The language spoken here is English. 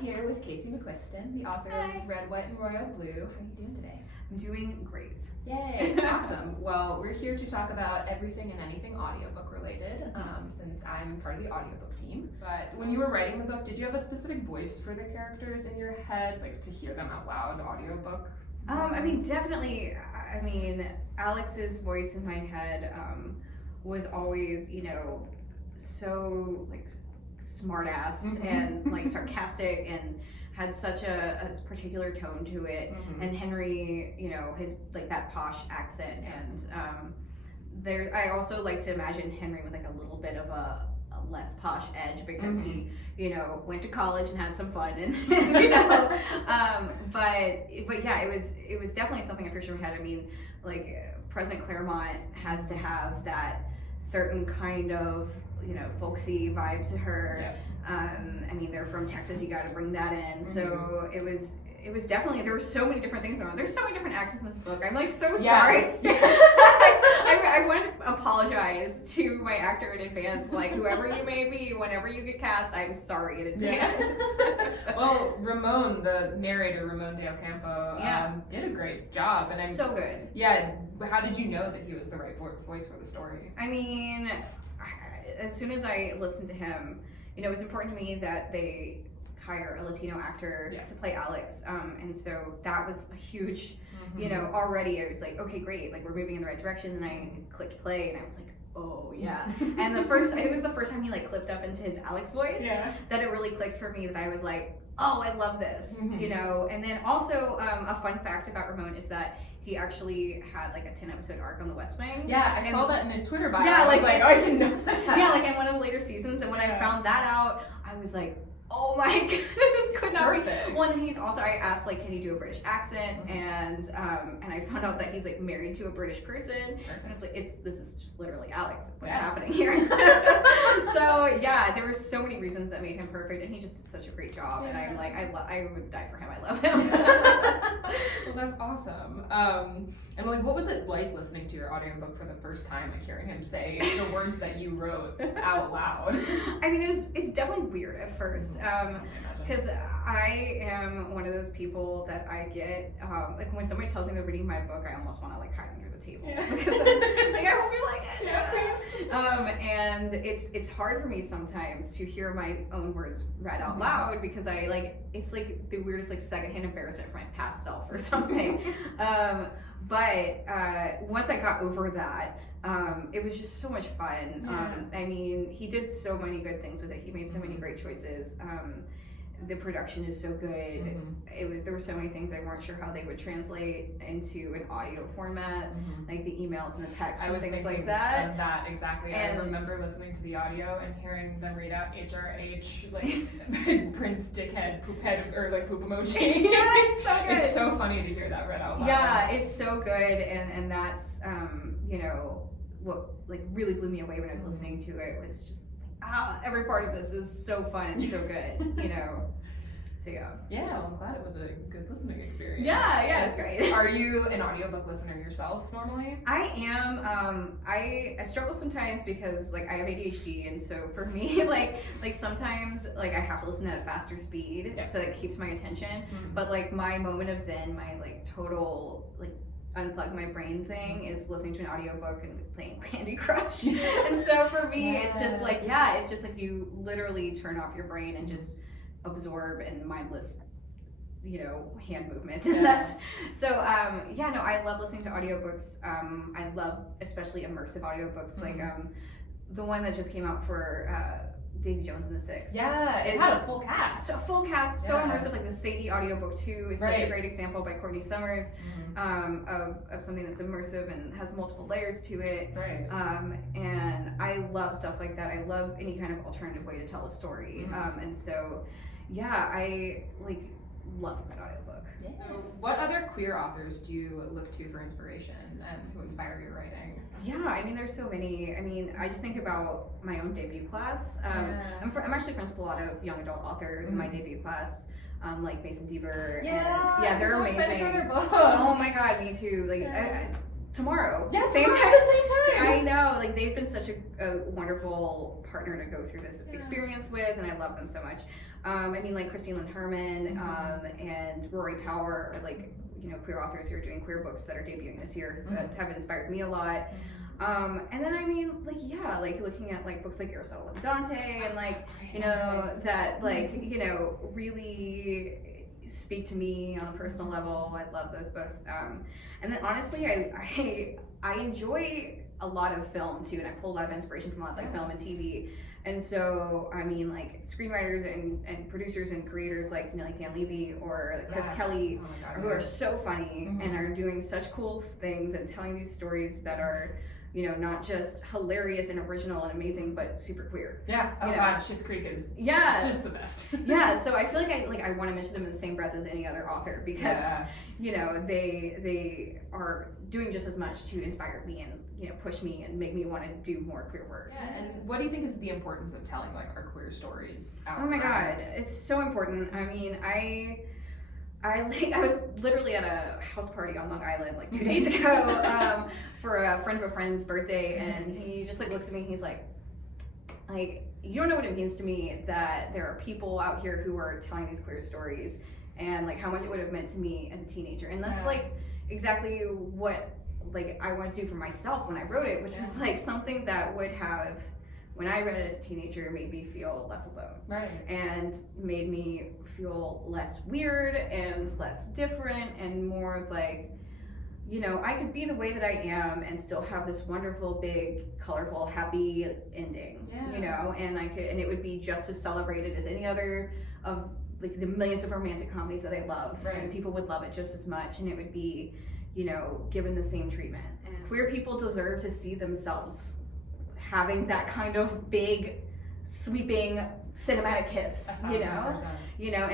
here with Casey McQuiston, the author of Red, White, and Royal Blue. How are you doing today? I'm doing great. Yay, awesome. Well, we're here to talk about everything and anything audiobook related, since I'm part of the audiobook team. But when you were writing the book, did you have a specific voice for the characters in your head, like to hear them out loud, audiobook? Definitely. Alex's voice in my head was always, so like smart ass and like sarcastic and had such a particular tone to it. And Henry, his like that posh accent, and I also like to imagine Henry with like a little bit of a less posh edge because he went to college and had some fun and but yeah, it was definitely something I pictured in my head. I mean, like President Claremont has to have that certain kind of folksy vibe to her. They're from Texas, you got to bring that in. So it was definitely, there were so many different things going on. There's so many different accents in this book. I'm like so sorry. I want to apologize to my actor in advance, like whoever you may be, whenever you get cast, I'm sorry in advance. Well, Ramon, the narrator, Ramon De Ocampo, did a great job. And so good. Yeah, how did you know that he was the right voice for the story? I mean, as soon as I listened to him, it was important to me that they hire a Latino actor to play Alex, and so that was a huge, already I was like, okay, great, like we're moving in the right direction, and I clicked play, and I was like, oh yeah. And it was the first time he like clipped up into his Alex voice that it really clicked for me, that I was like, oh, I love this, And then also, a fun fact about Ramon is that he actually had like a 10-episode arc on the West Wing. Yeah, I saw that in his Twitter bio. Yeah, I was like, oh, I didn't know that. Yeah, like in one of the later seasons, and when I found that out, I was like, oh my god, this could not be. Well, and he's also, I asked like, can he do a British accent? And I found out that he's like married to a British person. And I was like, this is just literally Alex. What's happening here? So yeah, there were so many reasons that made him perfect, and he just did such a great job. And I'm like, I would die for him. I love him. Well, that's awesome. And like, what was it like listening to your audiobook for the first time, like hearing him say the words that you wrote out loud? I mean, it's definitely weird at first. Because I am one of those people that I get, like when somebody tells me they're reading my book, I almost want to like hide under the table because I'm like, I hope you like it. And it's hard for me sometimes to hear my own words read out loud because it's like the weirdest like secondhand embarrassment for my past self or something. But once I got over that, it was just so much fun. I mean, he did so many good things with it. He made so many great choices. The production is so good. There were so many things I weren't sure how they would translate into an audio format, like the emails and the texts and things like that. Of that exactly. And I remember listening to the audio and hearing them read out HRH, like Prince Dickhead poop head or like poop emoji. Yeah, it's so good. It's so funny to hear that read out loud. Yeah, it's so good, and that's what like really blew me away when I was listening to it was just every part of this is so fun and so good, So yeah. Yeah, well, I'm glad it was a good listening experience. Yeah, it's great. Are you an audiobook listener yourself normally? I am. I struggle sometimes because like I have ADHD, and so for me, like sometimes like I have to listen at a faster speed so it keeps my attention. But like my moment of zen, my like total like unplug my brain thing is listening to an audiobook and playing Candy Crush. And so for me, it's just like, it's just like you literally turn off your brain and just absorb in mindless, hand movement. And that's, so, I love listening to audiobooks. I love especially immersive audiobooks, like the one that just came out for Daisy Jones and the Six. Yeah, it had a full cast. A full cast, so immersive. Like the Sadie audiobook too is such a great example by Courtney Summers of something that's immersive and has multiple layers to it. Right. And I love stuff like that. I love any kind of alternative way to tell a story. And so, I like love an audiobook. Yeah. So, what other queer authors do you look to for inspiration and who inspire your writing? Yeah, I mean, there's so many. I mean, I just think about my own debut class. I'm actually friends with a lot of young adult authors in my debut class, like Mason Deaver. Yeah, they're so amazing. Excited for their book. Oh my god, me too. Like tomorrow. Yeah, tomorrow at the same time. I know. Like they've been such a wonderful partner to go through this experience with, and I love them so much. I mean, like Christine Lynn Herman and Rory Power are like, you know, queer authors who are doing queer books that are debuting this year that have inspired me a lot. And then I mean, like, yeah, like looking at like books like Aristotle and Dante and like, you know, that like, you know, really speak to me on a personal level. I love those books. And then honestly, I enjoy a lot of film too, and I pull a lot of inspiration from a lot of like film and TV. And so, I mean, like screenwriters and producers and creators like, you know, like Dan Levy or like Chris Kelly, who are so funny and are doing such cool things and telling these stories that are, you know, not just hilarious and original and amazing, but super queer. Yeah. Oh God, Schitt's Creek is just the best. Yeah. So I feel like I want to mention them in the same breath as any other author because, you know, they are doing just as much to inspire me and, you know, push me and make me want to do more queer work. Yeah. And what do you think is the importance of telling like our queer stories out? Oh my God, it's so important. I mean, I was literally at a house party on Long Island like 2 days ago for a friend of a friend's birthday, and he just like looks at me and he's like, you don't know what it means to me that there are people out here who are telling these queer stories, and like how much it would have meant to me as a teenager. And that's like exactly what like I wanted to do for myself when I wrote it, which was like something that would have, when I read it as a teenager, made me feel less alone. Right. And made me feel less weird and less different and more like, you know, I could be the way that I am and still have this wonderful, big, colorful, happy ending, you know, and and it would be just as celebrated as any other of like the millions of romantic comedies that I love, and people would love it just as much, and it would be, you know, given the same treatment. And queer people deserve to see themselves having that kind of big, sweeping, cinematic kiss, you know, and